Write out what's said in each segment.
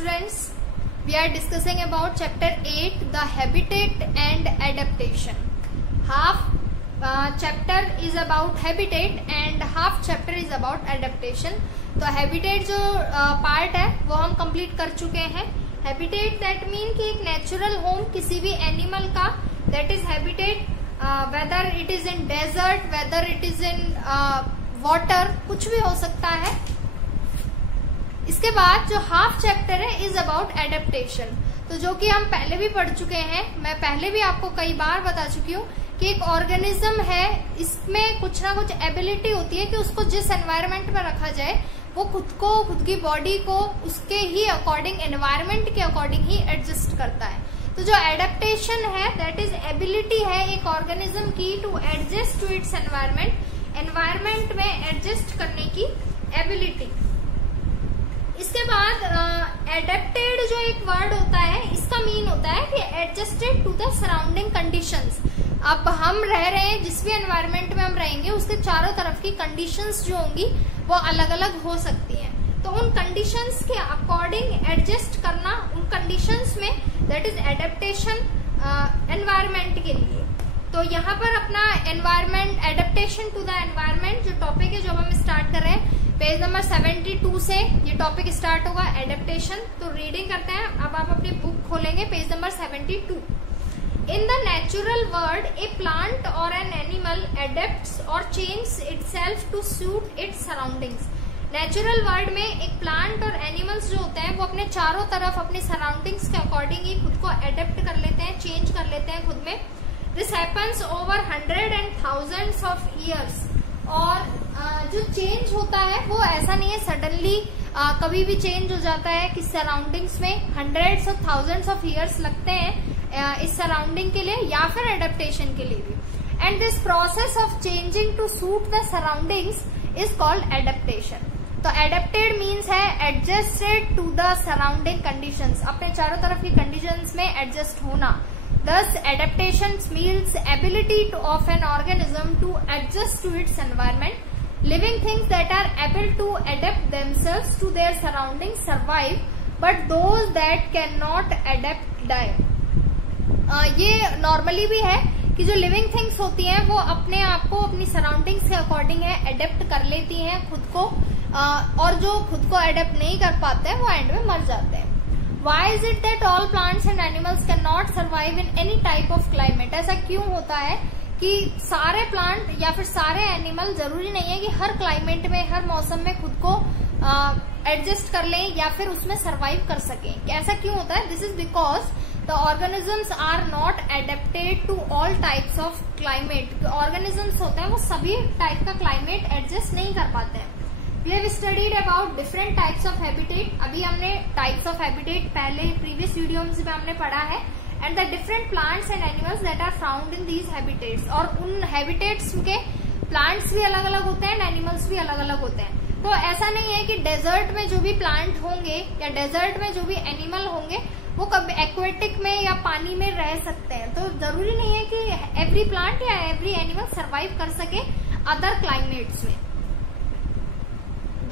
students, we are discussing about chapter 8, the habitat and adaptation. Half chapter is about habitat and half chapter is about adaptation. तो habitat जो part है वो हम complete कर चुके हैं. Habitat that mean कि एक natural home किसी भी animal का, that is habitat, whether it is in desert, whether it is in water, कुछ भी हो सकता है. इसके बाद जो हाफ चैप्टर है इज अबाउट एडेप्टेशन. तो जो कि हम पहले भी पढ़ चुके हैं, मैं पहले भी आपको कई बार बता चुकी हूँ कि एक ऑर्गेनिज्म है, इसमें कुछ ना कुछ एबिलिटी होती है कि उसको जिस एनवायरनमेंट में रखा जाए वो खुद की बॉडी को उसके ही अकॉर्डिंग, एनवायरनमेंट के अकॉर्डिंग ही एडजस्ट करता है. तो जो एडेप्टेशन है दैट इज एबिलिटी है एक ऑर्गेनिज्म की to adjust to its environment, environment में एडजस्ट करने की एबिलिटी. इसके बाद एडेप्टेड जो एक वर्ड होता है इसका मीन होता है कि adjusted to the surrounding conditions. अब हम रह रहे हैं जिस भी एनवायरनमेंट में हम रहेंगे उसके चारों तरफ की कंडीशंस जो होंगी वो अलग अलग हो सकती हैं. तो उन कंडीशंस के अकॉर्डिंग एडजस्ट करना, उन कंडीशंस में दैट इज एडेप्टेशन एनवायरनमेंट के लिए. तो यहाँ पर अपना environment, adaptation to the environment जो टॉपिक है जो हम स्टार्ट कर रहे हैं, पेज नंबर 72 से ये टॉपिक स्टार्ट होगा, एडेप्टेशन. तो रीडिंग करते हैं. अब आप अपनी बुक खोलेंगे, page number 72. In the natural world a plant और एन एनिमल एडेप्ट्स और change itself to suit its surroundings. Natural world में एक प्लांट और एनिमल्स जो होते हैं वो अपने चारों तरफ अपनी सराउंडिंग्स के अकॉर्डिंग ही खुद को एडेप्ट कर लेते हैं, चेंज कर लेते हैं खुद में. This happens over 100 and thousands of years. और जो चेंज होता है वो ऐसा नहीं है सडनली कभी भी चेंज हो जाता है कि सराउंडिंग्स में हंड्रेड्स और थाउजेंड्स ऑफ ईयर्स लगते हैं इस सराउंडिंग के लिए या फिर एडेप्टेशन के लिए भी. And this process of changing to suit the surroundings is called adaptation. तो एडेप्टेड मीन्स है adjusted to the surrounding conditions, अपने चारों तरफ की कंडीशंस में एडजस्ट होना. Thus, adaptation means ability of an organism to adjust to its environment. Living things that are able to adapt themselves to their surroundings survive, but those that cannot adapt die. ये normally भी है कि जो living things होती हैं वो अपने आप को अपनी सराउंडिंग्स के अकॉर्डिंग है एडेप्ट कर लेती हैं खुद को, और जो खुद को एडेप्ट नहीं कर पाते हैं वो एंड में मर जाते हैं. Why is it that all plants and animals cannot survive in any type of climate? ऐसा क्यों होता है कि सारे प्लांट या फिर सारे एनिमल, जरूरी नहीं है कि हर क्लाइमेट में, हर मौसम में खुद को एडजस्ट कर लें या फिर उसमें सरवाइव कर सकें. ऐसा क्यों होता है? This is because the organisms are not adapted to all types of climate. Organisms होते हैं वो सभी टाइप का क्लाइमेट एडजस्ट नहीं कर पाते हैं. We have studied about different types of habitat. अभी हमने types of habitat पहले previous वीडियोस में हमने पढ़ा है. And the different plants and animals that are found in these habitats. और उन habitats के plants भी अलग अलग होते हैं and animals भी अलग अलग होते हैं. तो ऐसा नहीं है कि डेजर्ट में जो भी प्लांट होंगे या डेजर्ट में जो भी एनिमल होंगे वो कभी एक्वेटिक में या पानी में रह सकते हैं. तो जरूरी नहीं है कि एवरी प्लांट या एवरी एनिमल सर्वाइव कर सके अदर क्लाइमेट्स में.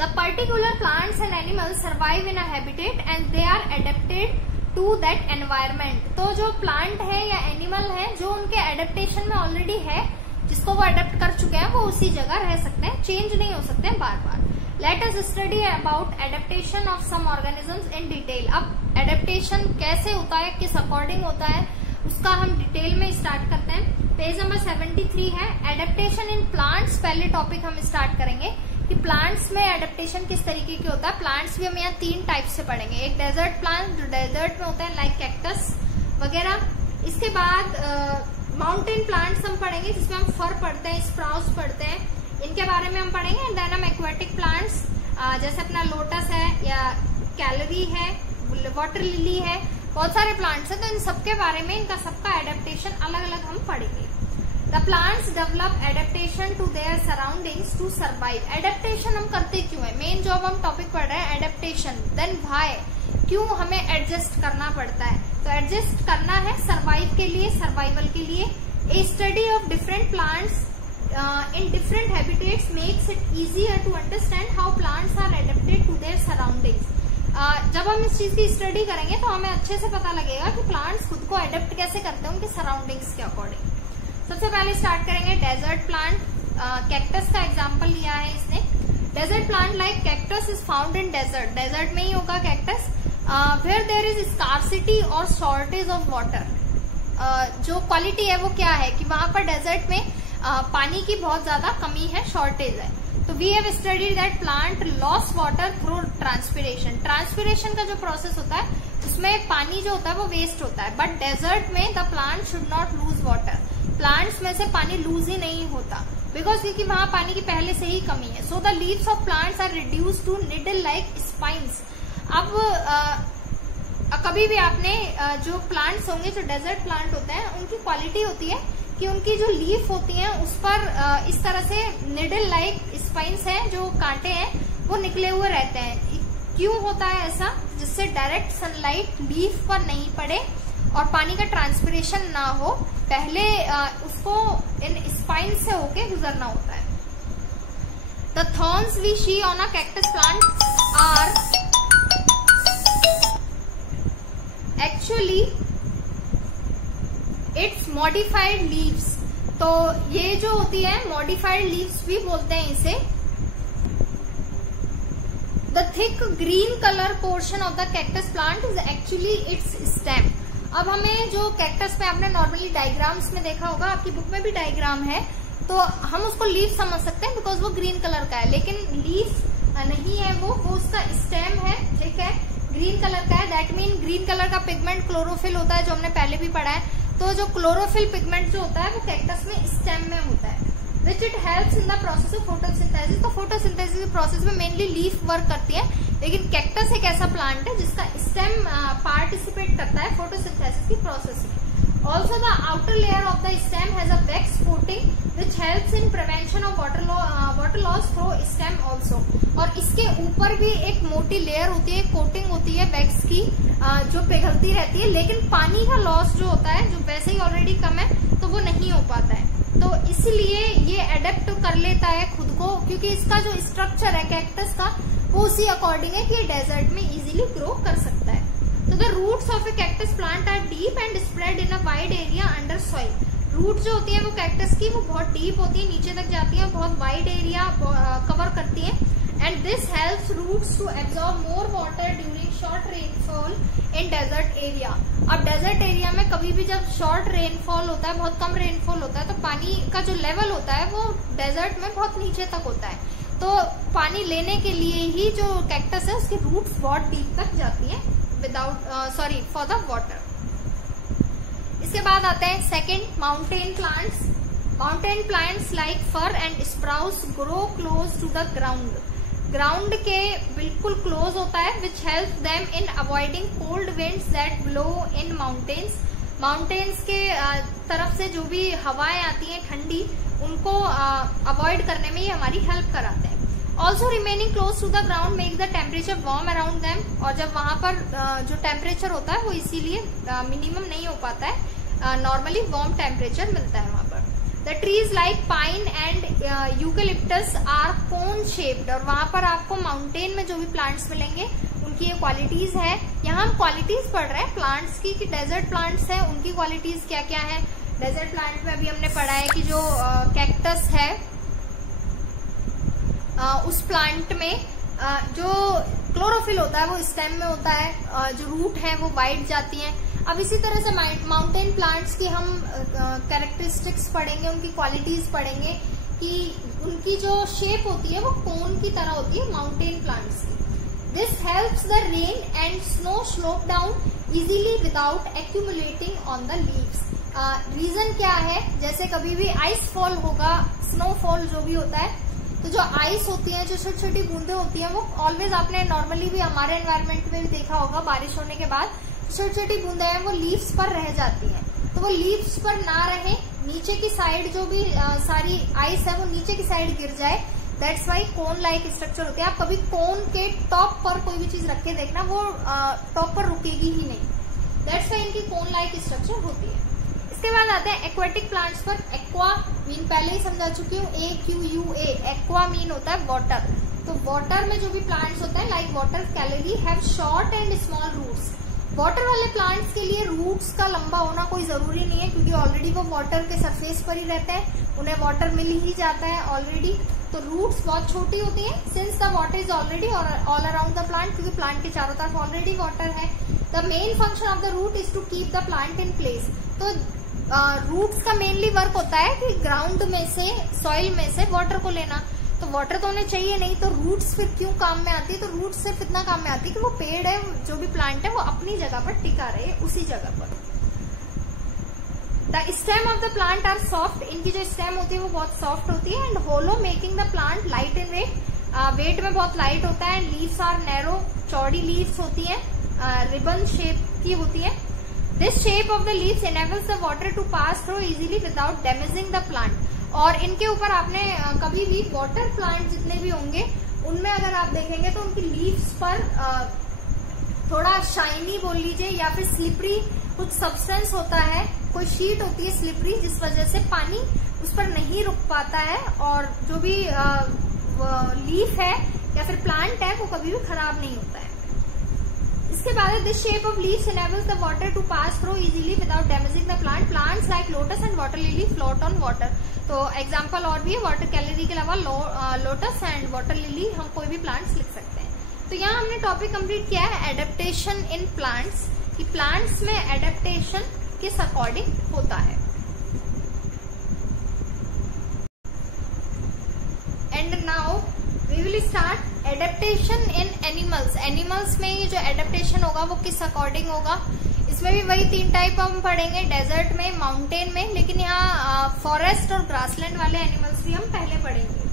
The particular plants and animals survive in a habitat and they are adapted to that environment. तो जो plant है या animal है जो उनके adaptation में already है, जिसको वो adapt कर चुके हैं, वो उसी जगह रह सकते हैं, change नहीं हो सकते हैं बार बार. Let us study about adaptation of some organisms in detail. अब adaptation कैसे होता है, किस according होता है, उसका हम डिटेल में स्टार्ट करते हैं. पेज नंबर 73 है. एडेप्टेशन इन प्लांट्स पहले टॉपिक हम स्टार्ट करेंगे कि प्लांट्स में एडेप्टेशन किस तरीके की होता है. प्लांट्स भी हम यहाँ 3 टाइप से पढ़ेंगे. एक डेजर्ट प्लांट जो डेजर्ट में होता है लाइक कैक्टस वगैरह. इसके बाद माउंटेन प्लांट्स हम पढ़ेंगे जिसमें हम फर पढ़ते हैं, स्प्राउट्स पढ़ते हैं, इनके बारे में हम पढ़ेंगे. एंड देन हम एक्वेटिक प्लांट्स जैसे अपना लोटस है या कैलरी है, वाटर लिली है, बहुत सारे प्लांट्स हैं. तो इन सबके बारे में, इनका सबका एडेप्टेशन अलग अलग हम पढ़ेंगे. The plants develop adaptation to their surroundings to survive. Adaptation हम करते क्यों है? मेन जो अब हम टॉपिक पढ़ रहे हैं एडेप्टेशन. देन व्हाई, क्यों हमें एडजस्ट करना पड़ता है? तो एडजस्ट करना है सर्वाइव के लिए, सर्वाइवल के लिए. A study of different plants in different habitats makes it easier to understand how plants are adapted to their surroundings. जब हम इस चीज की स्टडी करेंगे तो हमें अच्छे से पता लगेगा कि प्लांट्स खुद को अडेप्ट कैसे करते हैं उनके सराउंडिंग्स के अकॉर्डिंग। सबसे पहले स्टार्ट करेंगे डेजर्ट प्लांट। कैक्टस का एग्जांपल लिया है इसने। Desert plant like cactus is found in desert, desert में ही होगा cactus, where there is scarcity और शॉर्टेज ऑफ वाटर। जो क्वालिटी है वो क्या है कि वहां पर डेजर्ट में पानी की बहुत ज्यादा कमी है, शॉर्टेज है। तो we have studied that plant loss water through transpiration. Transpiration का जो प्रोसेस होता है उसमें पानी जो होता है वो वेस्ट होता है, बट डेजर्ट में the plant should not lose water. Plants में से पानी लूज ही नहीं होता बिकॉज क्योंकि वहां पानी की पहले से ही कमी है। So the leaves of plants are reduce to needle like spines. अब कभी भी आपने जो प्लांट्स होंगे, जो डेजर्ट प्लांट होते हैं, उनकी क्वालिटी होती है कि उनकी जो लीफ होती हैं उस पर इस तरह से निडल लाइक स्पाइन्स हैं, जो कांटे हैं वो निकले हुए रहते हैं। क्यों होता है ऐसा? जिससे डायरेक्ट सनलाइट लीफ पर नहीं पड़े और पानी का ट्रांसपिरेशन ना हो, पहले उसको इन स्पाइन्स से होके गुजरना होता है। The thorns we see on a cactus plant are actually its modified leaves. तो ये जो होती है मॉडिफाइड लीव्स भी बोलते हैं इसे। The thick green colour portion of the cactus plant is actually it's stem. अब हमें जो कैक्टस में आपने नॉर्मली डायग्राम्स में देखा होगा, आपकी बुक में भी डायग्राम है, तो हम उसको लीफ समझ सकते हैं बिकॉज वो ग्रीन कलर का है, लेकिन लीफ नहीं है, वो उसका स्टेम है, ठीक है, ग्रीन कलर का है। दैट मीन ग्रीन कलर का पिगमेंट क्लोरोफिल होता है, जो हमने पहले भी पढ़ा है। तो जो क्लोरोफिल पिगमेंट जो होता है वो कैक्टस में स्टेम में होता है, which it helps in the process of photosynthesis. तो फोटोसिंथेसिस के प्रोसेस में मेनली लीफ वर्क करती है, लेकिन कैक्टस एक ऐसा प्लांट है जिसका स्टेम पार्टिसिपेट करता है फोटोसिंथेसिस की प्रोसेस में। Also the outer layer of the stem has a wax coating which helps in prevention of water loss through stem also। और इसके ऊपर भी एक मोटी लेयर होती है, कोटिंग होती है वैक्स की, जो पिघलती रहती है, लेकिन पानी का लॉस जो होता है, जो वैसे ही ऑलरेडी कम है, तो वो नहीं हो पाता है। तो इसलिए ये अडेप्ट कर लेता है खुद को, क्योंकि इसका जो स्ट्रक्चर है कैक्टस का वो उसी अकॉर्डिंग है कि ये डेजर्ट में इजीली ग्रो कर सकता है। तो the roots of a cactus plant are deep and spread in a wide area under soil. Root जो होती है वो कैक्टस की वो बहुत डीप होती है, नीचे तक जाती है, बहुत वाइड एरिया कवर करती है, and this helps roots to absorb more water during short rainfall in desert area. अब डेजर्ट एरिया में कभी भी जब शॉर्ट रेनफॉल होता है, बहुत कम रेनफॉल होता है, तो पानी का जो लेवल होता है वो डेजर्ट में बहुत नीचे तक होता है। तो पानी लेने के लिए ही जो कैक्टस है उसकी रूट्स बहुत डीप तक जाती है फॉर द वाटर। इसके बाद आते हैं second, mountain plants. Mountain plants like fir and sprouts grow close to the ground. Ground के बिल्कुल क्लोज होता है, which help them in avoiding cold winds that blow in mountains. Mountains के तरफ से जो भी हवाएं आती हैं ठंडी, उनको अवॉइड करने में ये हमारी हेल्प कराते हैं। Also remaining close to the ground make the temperature warm around them. और जब वहां पर जो टेम्परेचर होता है वो इसीलिए मिनिमम नहीं हो पाता है, नॉर्मली वार्म टेम्परेचर मिलता है वहां पर। The trees like pine and eucalyptus are cone shaped. और वहां पर आपको माउंटेन में जो भी प्लांट्स मिलेंगे उनकी ये क्वालिटीज है। यहाँ हम क्वालिटीज पढ़ रहे हैं प्लांट्स की, कि डेजर्ट प्लांट्स हैं उनकी क्वालिटीज क्या क्या है। डेजर्ट प्लांट में अभी हमने पढ़ा है कि जो कैक्टस है उस प्लांट में जो क्लोरोफिल होता है वो स्टेम में होता है, जो रूट है वो वाइड जाती हैं। अब इसी तरह से माउंटेन प्लांट्स की हम कैरेक्टरिस्टिक्स पढ़ेंगे, उनकी क्वालिटीज पढ़ेंगे कि उनकी जो शेप होती है वो कोन की तरह होती है माउंटेन प्लांट्स की। This helps the rain and snow slope down easily without accumulating on the leaves. Reason क्या है, जैसे कभी भी आइस फॉल होगा, स्नोफॉल जो भी होता है, तो जो आइस होती है, जो छोटी छोटी बूंदे होती हैं, वो ऑलवेज आपने नॉर्मली भी हमारे एनवायरनमेंट में भी देखा होगा, बारिश होने के बाद छोटी छोटी बूंदे हैं वो लीव्स पर रह जाती हैं। तो वो लीव्स पर ना रहे, नीचे की साइड जो भी सारी आइस है वो नीचे की साइड गिर जाए, that's why cone like structure होती है। आप कभी कोन के टॉप पर कोई भी चीज रख के देखना, वो टॉप पर रुकेगी ही नहीं, दैट्स वाई इनकी कोन लाइक स्ट्रक्चर होती है। इसके बाद आते हैं एक्वेटिक प्लांट्स पर। एक्वा मीन पहले ही समझा चुकी हूँ, AQUA, एक्वा मीन होता है वाटर। तो वाटर में जो भी प्लांट्स होते हैं like water calorie have short and small roots. Water वाले प्लांट्स के लिए रूट्स का लंबा होना कोई जरूरी नहीं है, क्योंकि ऑलरेडी वो वाटर के सरफेस पर ही रहते हैं, उन्हें वाटर मिल ही जाता है ऑलरेडी। तो रूट्स बहुत छोटी होती हैं since the water is already all around the plant, क्योंकि प्लांट के चारों तरफ ऑलरेडी वाटर है। The main function of the root is to keep the plant in place. तो रूट्स का मेनली वर्क होता है कि ग्राउंड में से, सॉइल में से वाटर को लेना। तो वाटर तो उन्हें चाहिए नहीं, तो रूट्स फिर क्यों काम में आती है? तो रूट्स सिर्फ इतना काम में आती है कि वो पेड़ है, जो भी प्लांट है वो अपनी जगह पर टिका रहे, उसी जगह पर। The stem of the plant are soft. इनकी जो स्टेम होती है वो बहुत सॉफ्ट होती है। And hollow making the plant light in weight. Weight में बहुत लाइट होता है। लीव्स आर नैरो, चौड़ी लीव्स होती है, रिबन शेप की होती है। This shape of the leaves enables the water to pass through easily without damaging the plant. और इनके ऊपर आपने कभी भी वाटर प्लांट जितने भी होंगे उनमें अगर आप देखेंगे तो उनकी लीव्स पर थोड़ा शाइनी बोल लीजिए या फिर स्लिपरी कुछ सब्सटेंस होता है, कोई शीट होती है स्लिपरी, जिस वजह से पानी उस पर नहीं रुक पाता है और जो भी लीफ है या फिर प्लांट है वो कभी भी खराब नहीं होता है। इसके बाद this shape of leaves enables the water to pass through easily without damaging the plant. Plants like lotus and water lily float on water. तो एग्जांपल और भी है, वाटर कैलरी के अलावा लोटस एंड वाटर लिली हम कोई भी plants लिख सकते हैं। तो यहाँ हमने टॉपिक कंप्लीट किया है एडेप्टेशन इन प्लांट्स, कि प्लांट्स में एडेप्टेशन किस अकॉर्डिंग होता है। And now we will start adaptation in animals. Animals में ये जो एडेप्टेशन होगा वो किस अकॉर्डिंग होगा। इसमें भी वही 3 टाइप हम पढ़ेंगे, डेजर्ट में, माउंटेन में, लेकिन यहाँ फॉरेस्ट और ग्रासलैंड वाले एनिमल्स भी हम पहले पढ़ेंगे।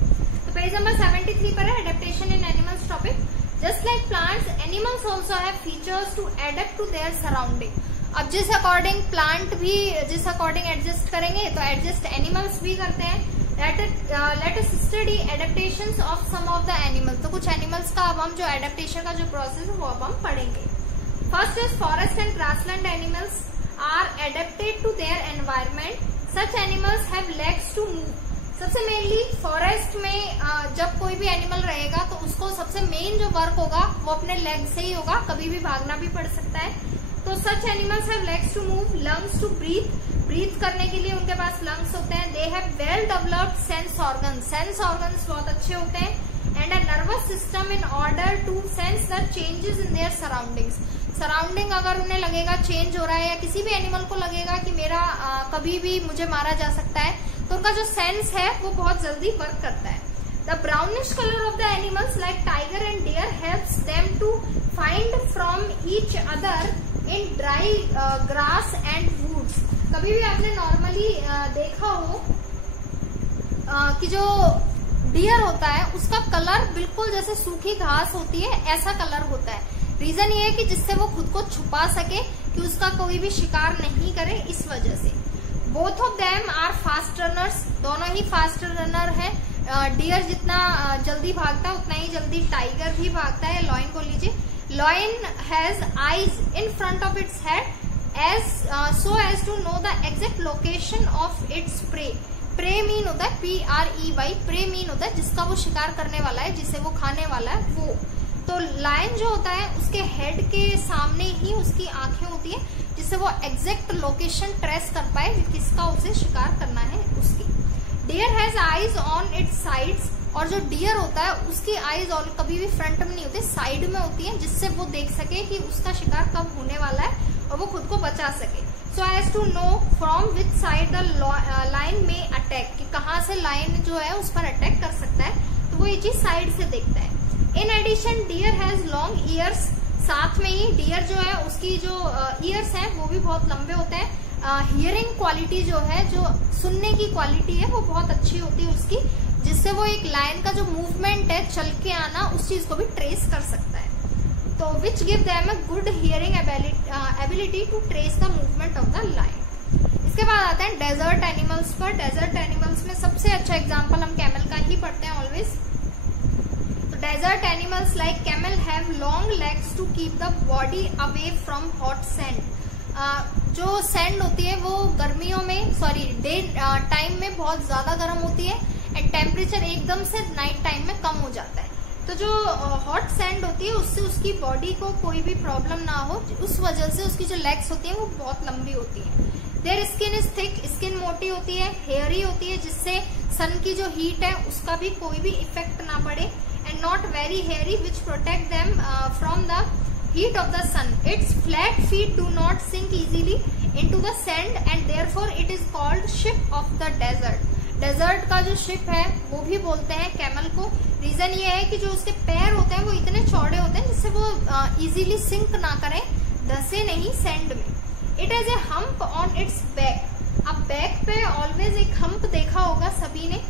तो पेज नंबर 73 पर है adaptation in animals topic. Just like plants, animals also have features to adapt to their surrounding. अब जिस अकॉर्डिंग प्लांट भी जिस अकॉर्डिंग एडजस्ट करेंगे तो एडजस्ट एनिमल्स भी करते हैं। Let us study adaptations of some of the animals. तो कुछ एनिमल्स का अब हम जो एडेप्टेशन का जो प्रोसेस है वो अब हम पढ़ेंगे। First is forest and grassland animals are adapted to their environment. Such animals have legs to move. सबसे मेनली फॉरेस्ट में जब कोई भी एनिमल रहेगा तो उसको सबसे मेन जो वर्क होगा वो अपने लेग से ही होगा, कभी भी भागना भी पड़ सकता है। तो such animals have legs to move, lungs to breathe करने के लिए उनके पास लंग्स होते हैं। They have well developed sense organs बहुत अच्छे होते हैं। And a nervous system in order to sense the changes in their surroundings. Surrounding अगर उन्हें लगेगा चेंज हो रहा है या किसी भी एनिमल को लगेगा कि मेरा कभी भी मुझे मारा जा सकता है, तो उनका जो सेंस है वो बहुत जल्दी वर्क करता है। The brownish colour of the animals like tiger and deer helps them to find from each other in dry grass and woods. कभी भी आपने नॉर्मली देखा हो कि जो डियर होता है उसका कलर बिल्कुल जैसे सूखी घास होती है ऐसा कलर होता है। रीजन ये है कि जिससे वो खुद को छुपा सके कि उसका कोई भी शिकार नहीं करे, इस वजह से। Both of them are fast runners. दोनों ही फास्ट रनर है। डियर जितना जल्दी भागता है उतना ही जल्दी टाइगर भी भागता है। लॉयन को लीजिए, lion has eyes in front of its head so as to know the exact location of its prey। Prey mean होता है PREY, प्रे मीन होता है जिसका वो शिकार करने वाला है, जिसे वो खाने वाला है वो। तो लायन जो होता है उसके हेड के सामने ही उसकी आंखें होती है, जिससे वो एग्जैक्ट लोकेशन ट्रेस कर पाए किसका उसे शिकार करना है उसकी। Deer has eyes on its sides. और जो डियर होता है उसकी आईज और कभी भी फ्रंट में नहीं होती, साइड में होती है, जिससे वो देख सके कि उसका शिकार कब होने वाला है और वो खुद को बचा सके। So as to know from which side the lion में अटैक, कि कहाँ से लायन जो है उस पर अटैक कर सकता है, तो वो ये चीज साइड से देखता है। In addition deer has long ears. साथ में ही डियर जो है उसकी जो ईयर्स हैं वो भी बहुत लंबे होते हैं। हियरिंग क्वालिटी जो है, जो सुनने की क्वालिटी है वो बहुत अच्छी होती है उसकी, जिससे वो एक लायन का जो मूवमेंट है चल के आना उस चीज को भी ट्रेस कर सकता है। तो which give them a good hearing ability to trace the movement of the lion. इसके बाद आते हैं डेजर्ट एनिमल्स पर। डेजर्ट एनिमल्स में सबसे अच्छा एग्जांपल हम कैमल का ही पढ़ते हैं ऑलवेज। तो desert animals like camel have long legs to keep the body away from hot sand. जो सैंड होती है वो गर्मियों में डे टाइम में बहुत ज्यादा गर्म होती है एंड टेम्परेचर एकदम से नाइट टाइम में कम हो जाता है। तो जो हॉट सैंड होती है उससे उसकी बॉडी को कोई भी प्रॉब्लम ना हो, उस वजह से उसकी जो लेग्स होती है वो बहुत लंबी होती है। Their skin is thick, skin मोटी होती है, हेयरी होती है, जिससे सन की जो हीट है उसका भी कोई भी इफेक्ट ना पड़े, and not very hairy which protect them from the heat of the sun. Its flat feet do not sink easily into the sand and therefore it is called ship of the desert. Desert का जो ship है वो भी बोलते हैं camel को। Reason ये है कि जो उसके पैर होते हैं वो इतने चौड़े होते हैं जिससे वो इजीली सिंक ना करें, धसे नहीं सैंड में। It has a hump on its back. अब बैक पे ऑलवेज एक हम्प देखा होगा सभी ने,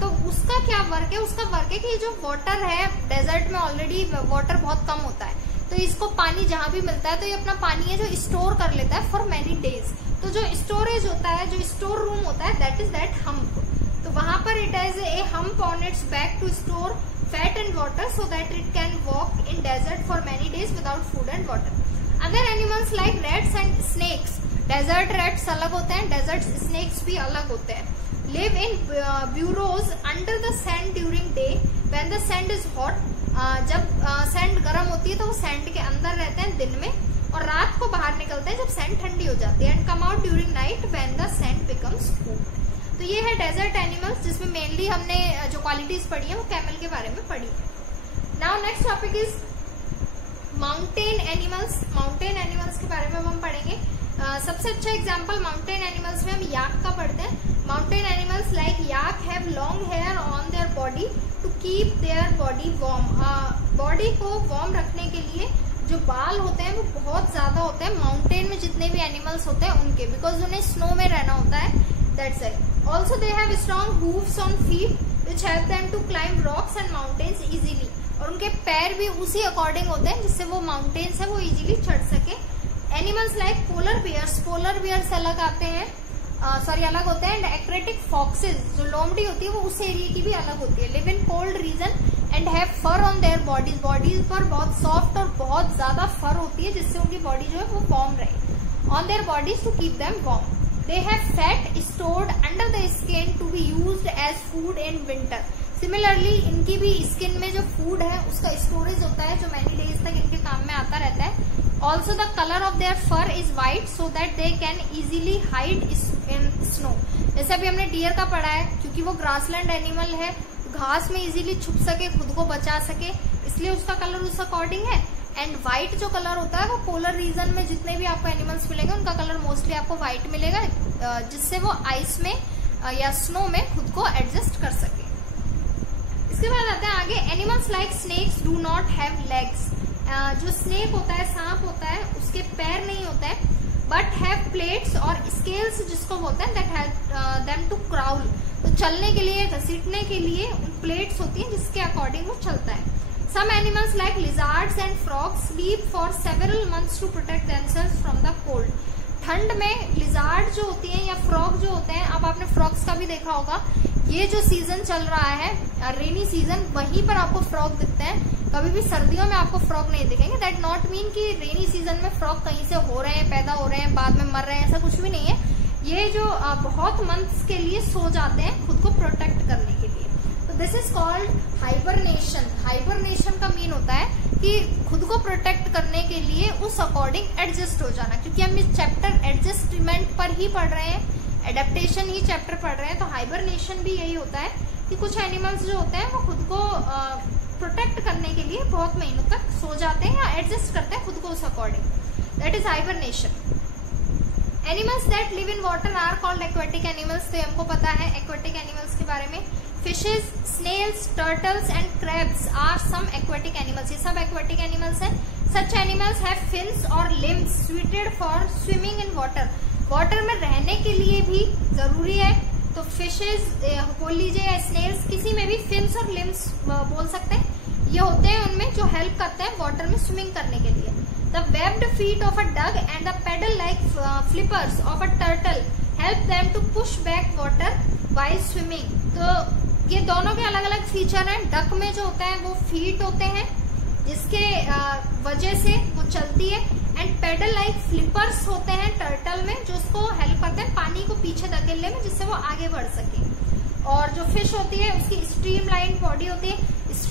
तो उसका क्या वर्क है? उसका वर्क है कि जो वाटर है डेजर्ट में ऑलरेडी वाटर बहुत कम होता है, तो इसको पानी जहां भी मिलता है तो ये अपना पानी है जो स्टोर कर लेता है फॉर मैनी डेज। तो जो स्टोरेज होता है, जो स्टोर रूम होता है, दैट इज दैट हम्प। तो वहां पर it has a hump on its back to store fat and water so that it can walk in desert for many days without food and water. Other animals like rats and snakes, desert rats अलग होते हैं, desert snakes भी अलग होते हैं, live in burrows under the sand during day when the sand is hot. जब sand गर्म होती है तो वो सैंड के अंदर रहते हैं दिन में, और रात को बाहर निकलते हैं जब सैंड ठंडी हो जाती है, and come out during night when the sand becomes cool. तो ये है डेजर्ट एनिमल्स, जिसमें मेनली हमने जो क्वालिटीज पढ़ी है वो कैमल के बारे में पढ़ी है। Now next topic is mountain animals. Mountain animals के बारे में हम पढ़ेंगे। सबसे अच्छा एग्जाम्पल माउंटेन एनिमल्स में हम याक का पढ़ते हैं। Mountain animals like yak have long hair on their body to keep their body warm. Body को वार्म रखने के लिए जो बाल होते हैं वो बहुत ज्यादा होते हैं माउंटेन में जितने भी एनिमल्स होते हैं उनके, बिकॉज उन्हें स्नो में रहना होता है, that's it. Also they have strong hooves on feet which help them to climb rocks and mountains easily. और उनके पैर भी उसी अकॉर्डिंग होते हैं जिससे वो माउंटेन्स है वो इजीली चढ़ सके। एनिमल्स लाइक पोलर बियर्स अलग आते हैं, अलग होते हैं। एंड एक्रेटिक फॉक्सेस, जो लोमड़ी होती है वो उस एरिया की भी अलग होती है। Live in cold region and have fur on their bodies. Bodies पर बहुत सॉफ्ट और बहुत ज्यादा फर होती है जिससे उनकी बॉडी जो है वो वार्म रहे। On their bodies to keep them warm. They have fat stored under the skin to be used as food in winter. Similarly इनकी भी स्किन में जो फूड है उसका स्टोरेज होता है जो मैनी डेज तक इनके काम में आता रहता है। Also the colour of their fur is white so that they can easily hide in snow. जैसे अभी हमने डियर का पढ़ा है, क्योंकि वो ग्रासलैंड एनिमल है, घास में इजीली छुप सके, खुद को बचा सके, इसलिए उसका कलर उस अकॉर्डिंग है। एंड व्हाइट जो कलर होता है वो पोलर रीजन में जितने भी आपको एनिमल्स मिलेंगे उनका कलर मोस्टली आपको व्हाइट मिलेगा, जिससे वो आइस में या स्नो में खुद को एडजस्ट कर सके। इसके बाद आते हैं आगे। Animals like snakes do not have legs. जो स्नेक होता है, सांप होता है, उसके पैर नहीं होते हैं, बट हैव प्लेट्स और स्केल्स जिसको बोलते हैं, that help them to crawl. तो चलने के लिए, घसीटने के लिए प्लेट्स होती हैं जिसके अकॉर्डिंग वो चलता है। Some animals like lizards and frogs sleep for several months to protect themselves from the cold. ठंड में लिजार्ड जो होती है या फ्रॉग जो होते हैं, अब आपने फ्रॉग्स का भी देखा होगा, ये जो सीजन चल रहा है रेनी सीजन, वहीं पर आपको फ्रॉग दिखते हैं। कभी भी सर्दियों में आपको फ्रॉग नहीं दिखेंगे। दैट नॉट मीन कि रेनी सीजन में फ्रॉग कहीं से हो रहे हैं, पैदा हो रहे हैं, बाद में मर रहे हैं, ऐसा कुछ भी नहीं है। ये जो बहुत मंथ्स के लिए सो जाते हैं खुद को प्रोटेक्ट करने के लिए। तो this is called hibernation. Hibernation का मीन होता है कि खुद को प्रोटेक्ट करने के लिए उस अकॉर्डिंग एडजस्ट हो जाना। क्योंकि हम इस चैप्टर एडजस्टमेंट पर ही पढ़ रहे हैं, एडेप्टेशन ही चैप्टर पढ़ रहे हैं, तो हाइबरनेशन भी यही होता है कि कुछ एनिमल्स जो होते हैं वो खुद को प्रोटेक्ट करने के लिए बहुत महीनों तक सो जाते हैं या एडजस्ट करते हैं खुद को उस according, that is hibernation. Animals that live in water are called aquatic animals. तो हमको पता है एक्वेटिक एनिमल्स के बारे में। Fishes, snails, turtles and crabs are some aquatic animals. ये सब एक्वेटिक एनिमल्स हैं। सच एनिमल्स हैव फिन्स और limbs suited for swimming in water. Water में रहने के लिए भी जरूरी है। तो फिशेज बोल लीजिए या स्नेल्स, किसी में भी फिन्स और लिम्स बोल सकते हैं, ये होते हैं उनमें जो हेल्प करते हैं वाटर में स्विमिंग करने के लिए। The webbed feet of a duck and the paddle like flippers of a turtle help them to push back water while swimming. तो ये दोनों के अलग अलग फीचर हैं। डक में जो होता है वो फीट होते हैं जिसके वजह से वो चलती है, एंड पेडल लाइक फ्लिपर्स होते हैं टर्टल में जो उसको हेल्प करते हैं पानी को पीछे धकेलने में जिससे वो आगे बढ़ सके। और जो फिश होती है उसकी स्ट्रीमलाइन बॉडी होती है।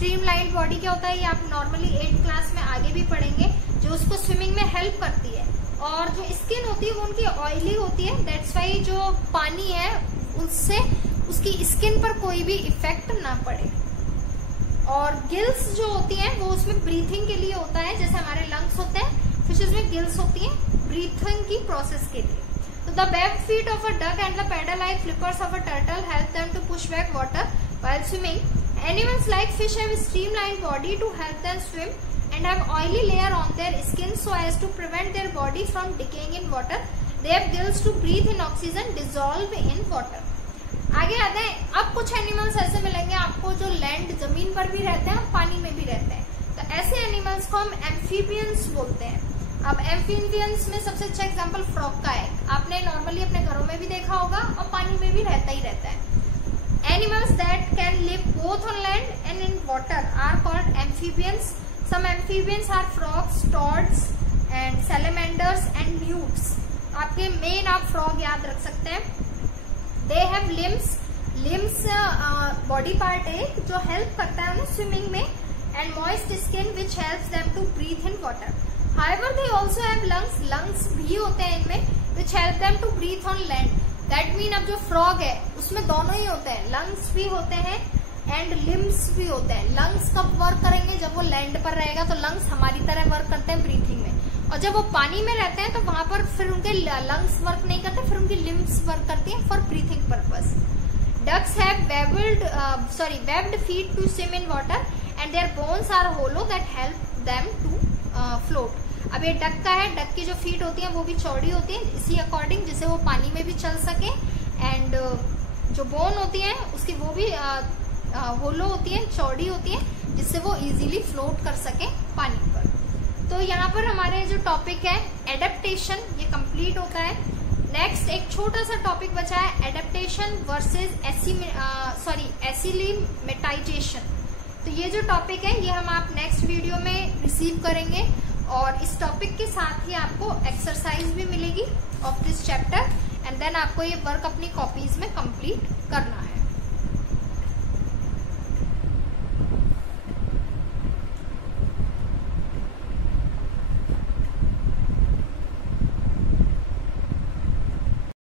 स्ट्रीमलाइंड बॉडी क्या होता है, ये आप नॉर्मली 8th क्लास में आगे भी पढ़ेंगे, जो उसको स्विमिंग में हेल्प करती है। और जो स्किन होती है वो उनकी ऑयली होती है, दैट्स वाई जो पानी है उससे उसकी स्किन पर कोई भी इफेक्ट ना पड़े। और गिल्स जो होती हैं वो उसमें ब्रीथिंग के लिए होता है, जैसे हमारे लंग्स होते हैं, फिशेज में गिल्स होती हैं ब्रीथिंग की प्रोसेस के लिए। तो the webbed feet of a duck and the paddle-like flippers of a turtle help them to push back water while swimming. Animals like fish have a streamlined body to help them swim and have oily layer on their skin so as to prevent their body from decaying in water. They have gills to breathe in oxygen dissolve in water. आगे आते हैं, अब कुछ animals ऐसे मिलेंगे आपको जो land जमीन पर भी रहते हैं और पानी में भी रहते हैं। तो ऐसे एनिमल्स को हम एम्फीबियंस बोलते हैं। अब एम्फीबियंस में सबसे अच्छा एग्जांपल फ्रॉग का है, आपने नॉर्मली अपने घरों में भी देखा होगा और पानी में भी रहता ही रहता है। Animals that can live both on land and in water are called amphibians. Some amphibians are frogs, toads and salamanders and newts. आपके मेन आप फ्रॉग याद रख सकते हैं। They have limbs, limbs body part है जो हेल्प करता है उन्हें स्विमिंग में, and moist skin which helps them to breathe in water. However, they also have lungs. Lungs भी होते हैं इनमें, which help them to breathe on land. That mean अब जो frog है उसमें दोनों ही होते हैं, lungs भी होते हैं and limbs भी होते हैं। lungs कब वर्क करेंगे, जब वो लैंड पर रहेगा तो lungs हमारी तरह वर्क करते हैं ब्रीथिंग में, और जब वो पानी में रहते हैं तो वहां पर फिर उनके lungs वर्क नहीं करते, फिर उनकी limbs वर्क करती हैं for breathing purpose. Ducks have webbed feet to swim in water and their bones are hollow that help them to float. अब ये डक का है, डक की जो फीट होती है वो भी चौड़ी होती है इसी अकॉर्डिंग, जिससे वो पानी में भी चल सके, एंड जो बोन होती है उसकी वो भी होलो होती है, चौड़ी होती है, जिससे वो इजीली फ्लोट कर सके पानी पर। तो यहाँ पर हमारे जो टॉपिक है एडेप्टेशन, ये कंप्लीट होता है। नेक्स्ट एक छोटा सा टॉपिक बचा है एडेप्टेशन वर्सेज एसिलिमेटाइजेशन। तो ये जो टॉपिक है ये हम आप नेक्स्ट वीडियो में रिसीव करेंगे, और इस टॉपिक के साथ ही आपको एक्सरसाइज भी मिलेगी of this chapter, and then आपको ये वर्क अपनी कॉपीज में कंप्लीट करना है।